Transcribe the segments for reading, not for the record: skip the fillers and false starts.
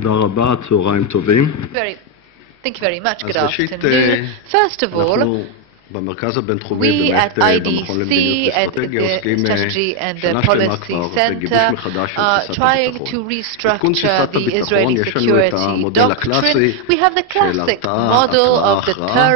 תודה רבה, צהריים טובים. Thank you very much. Good afternoon. First of all, במרכז הבינתחומי באמת במכון למדיניות ואסטרטגיה עוסקים שנה שלמה כבר בגיבוש מחדש של תפיסת הביטחון. בתיקון תפיסת הביטחון יש לנו את המודל הקלאסי של הרתעה, התראה, הכרעה.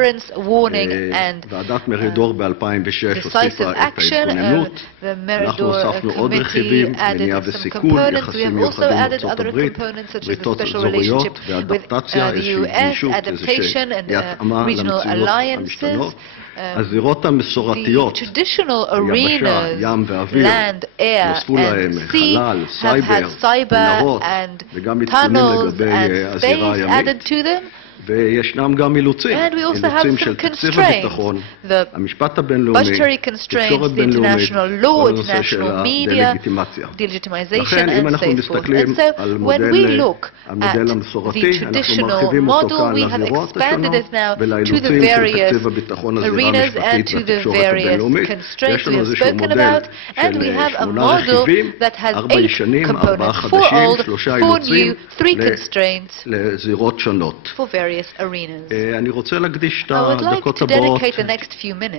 ועדת מרידור ב-2006 הוסיפה את ההתגוננות. אנחנו הוספנו עוד רכיבים, מניעה וסיכון, יחסים מיוחדים עם ארצות הברית, בריתות אזוריות ואדפטציה, איזושהי גמישות, איזושהי התאמה למציאות המשתנות. הזירות המסורתיות, יבשה, ים ואוויר, נוספו להם חלל, סייבר, מנהרות, וגם עדכונים לגבי הזירה הימית. וישנם גם אילוצים של תקציב הביטחון, המשפט הבינלאומי, תקשורת בינלאומית, כל הנושא של הדה-לגיטימציה. לכן, אם אנחנו מסתכלים על המודל המסורתי, אנחנו מרחיבים אותו כאן לזירות השונות ולאילוצים של תקציב הביטחון, הזירה המשפטית והתקשורת הבינלאומית. יש לנו איזשהו מודל של 8 רכיבים, 4 ישנים, 4 חדשים, 3 אילוצים לזירות שונות. אני רוצה להקדיש את הדקות הבאות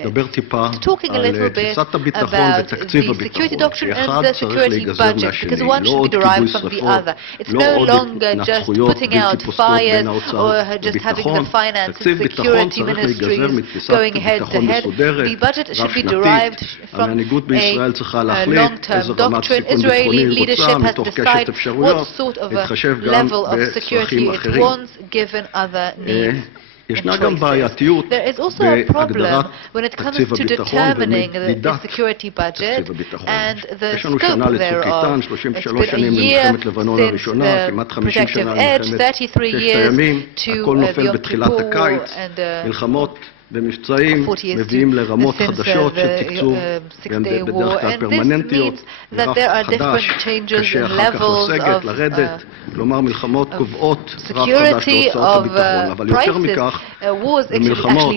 לדבר טיפה על תפיסת הביטחון ותקציב הביטחון, שאחד צריך להיגזר מהשני, לא עוד כיבוי שרפות, לא עוד התנצחויות בלתי פוסקות בין האוצר וביטחון. תקציב ביטחון צריך להיגזר מתפיסת ביטחון מסודרת, רב-שנתית. המנהיגות בישראל צריכה להחליט איזו רמת סיכון ביטחוני היא רוצה מתוך קשת אפשרויות, להתחשב גם בצרכים אחרים. ישנה גם בעייתיות בהגדרת תקציב הביטחון ובמדידת תקציב הביטחון. יש לנו שנה לצוק איתן, 33 שנים למלחמת לבנון הראשונה, כמעט 50 שנה למלחמת ששת הימים, הכל נופל בתחילת הקיץ, מלחמות במבצעים מביאים לרמות חדשות של תקצוב, והן בדרך כלל פרמננטיות, רף חדש, קשה אחר כך לסגת, לרדת, כלומר מלחמות קובעות רף חדש להוצאות הביטחון, אבל יותר מכך, במלחמות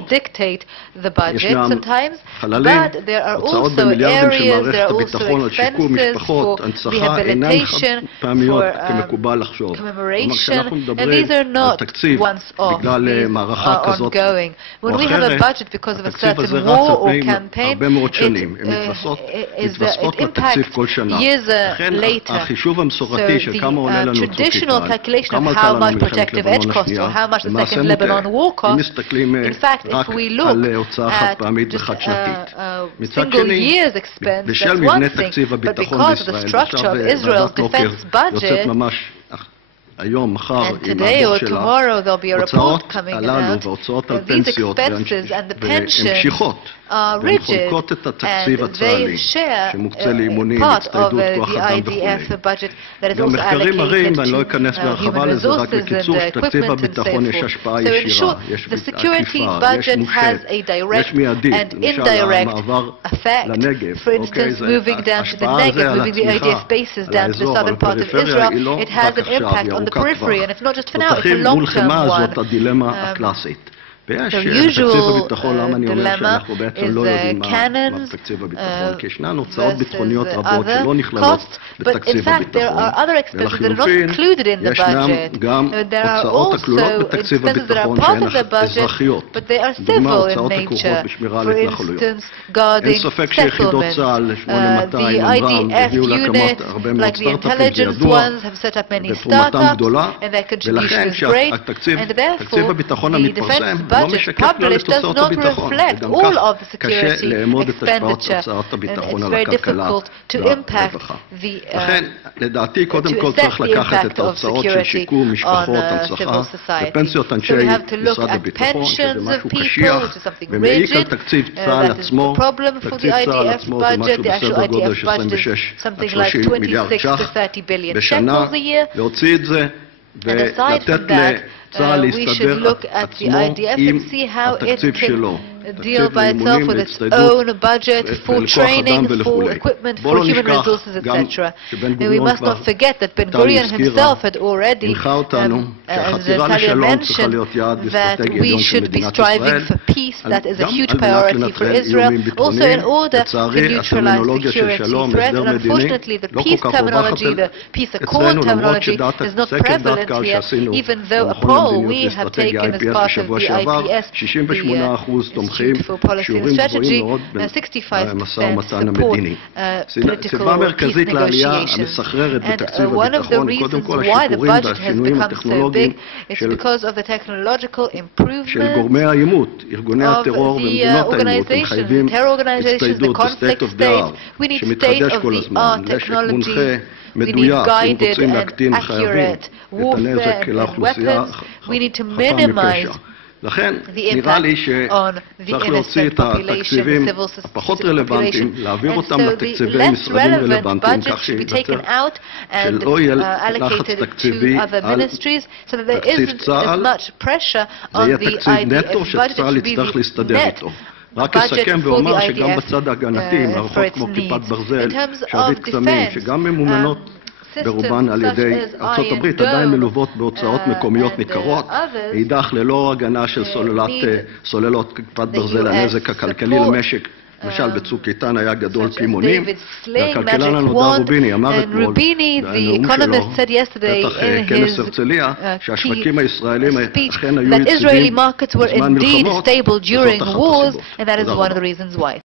ישנם חללים, הוצאות במיליארדים של מערכת הביטחון על שיקום משפחות, הנצחה, אינן פעמיות כמקובל לחשוב. כלומר, כשאנחנו מדברים על תקציב בגלל מערכה כזאת או אחרת, התקציב הזה רץ על פני הרבה מאוד שנים, הן מתווספות לתקציב כל שנה. לכן החישוב המסורתי של כמה עולה לנו צוק איתן, כמה עלתה לנו מלחמת לבנון השנייה, למעשה מוטעה. אם מסתכלים רק על הוצאה חד פעמית וחד שנתית. מצד שני, בשל מבנה תקציב הביטחון בישראל, עכשיו ועדת לוקר יוצאת ממש היום, מחר, עם הדוח שלה, הוצאות הללו והוצאות על פנסיות והמשיכות, והן חולקות את התקציב הצה"לי שמוקצה לאימונים, הצטיידות, כוח אדם וכו'. גם מחקרים מראים, ואני לא אכנס בהרחבה לזה, רק בקיצור, שתקציב הביטחון יש השפעה ישירה, יש עקיפה, יש מושת, יש מיידית, למשל המעבר לנגב, ההשפעה הזה על הצמיחה, על האזור, על הפריפריה, היא לא רק עכשיו, היא ארוכת טווח. תתחיל מול חמה זאת הדילמה הקלאסית. ויש תקציב הביטחון, למה אני אומר שאנחנו בעצם לא יודעים מה בתקציב הביטחון, כי ישנן הוצאות ביטחוניות רבות שלא נכללות בתקציב הביטחון, ולחילופין ישנם גם הוצאות הכלולות בתקציב הביטחון שהן אזרחיות, דוגמה הוצאות הכרוכות בשמירה על התנחלויות. אין ספק שיחידות צה"ל, 8200, אמרם, הביאו להקמות הרבה מאוד סטארט-אפים, זה ידוע, ותרומתם גדולה, ולכן תקציב הביטחון המתפרסם לא משקף כלל את הוצאות הביטחון, וגם כך קשה לאמוד את השפעות הוצאות הביטחון על הכלכלה והרווחה. לכן, לדעתי, קודם כל צריך לקחת את ההוצאות של שיקום, משפחות, הנצחה, ופנסיות אנשי משרד הביטחון, שזה משהו קשיח, ומעיק על תקציב צה"ל עצמו. תקציב צה"ל עצמו זה משהו בסדר גודל של 26-30 מיליארד ש"ח בשנה, להוציא את זה ולתת צה"ל להסתדר עצמו עם התקציב שלו. deal by itself with its own budget for training, for equipment, for human resources, etc. We must not forget that Ben-Gurion himself had already, as Talia mentioned, that we should be striving for peace. That is a huge priority for Israel. Also, in order to neutralize security threats, and unfortunately, the peace terminology, the peace accord terminology, is not prevalent here, even though a poll we have taken as part of the IPS, the Institute for Policy and Strategy, 65% support political peace negotiations. And one of the reasons why the budget has become so big is because of the technological improvement of the organizations, the terror organizations, the conflict states. We need state-of-the-art technology. We need guided and accurate warfare and weapons. We need to minimize the impact on the innocent population, the civil population. And so the less relevant budget should be taken out and allocated to other ministries so that there isn't as much pressure on the IDF budget. It should be the net רק אסכם ואומר שגם בצד ההגנתי, מערכות כמו כיפת ברזל, שערי קסמים, שגם ממומנות ברובן על ידי ארצות הברית, עדיין מלוות בהוצאות מקומיות ניכרות, אידך ללא הגנה של סוללות כיפת ברזל, הנזק הכלכלי למשק, למשל בצוק איתן היה גדול פי מונים, והכלכלן הנודע רוביני אמר אתמול, בנאום שלו, בטח כנס הרצליה, שהשווקים הישראלים אכן היו יציבים בזמן מלחמות, וזאת אחת הסיבות.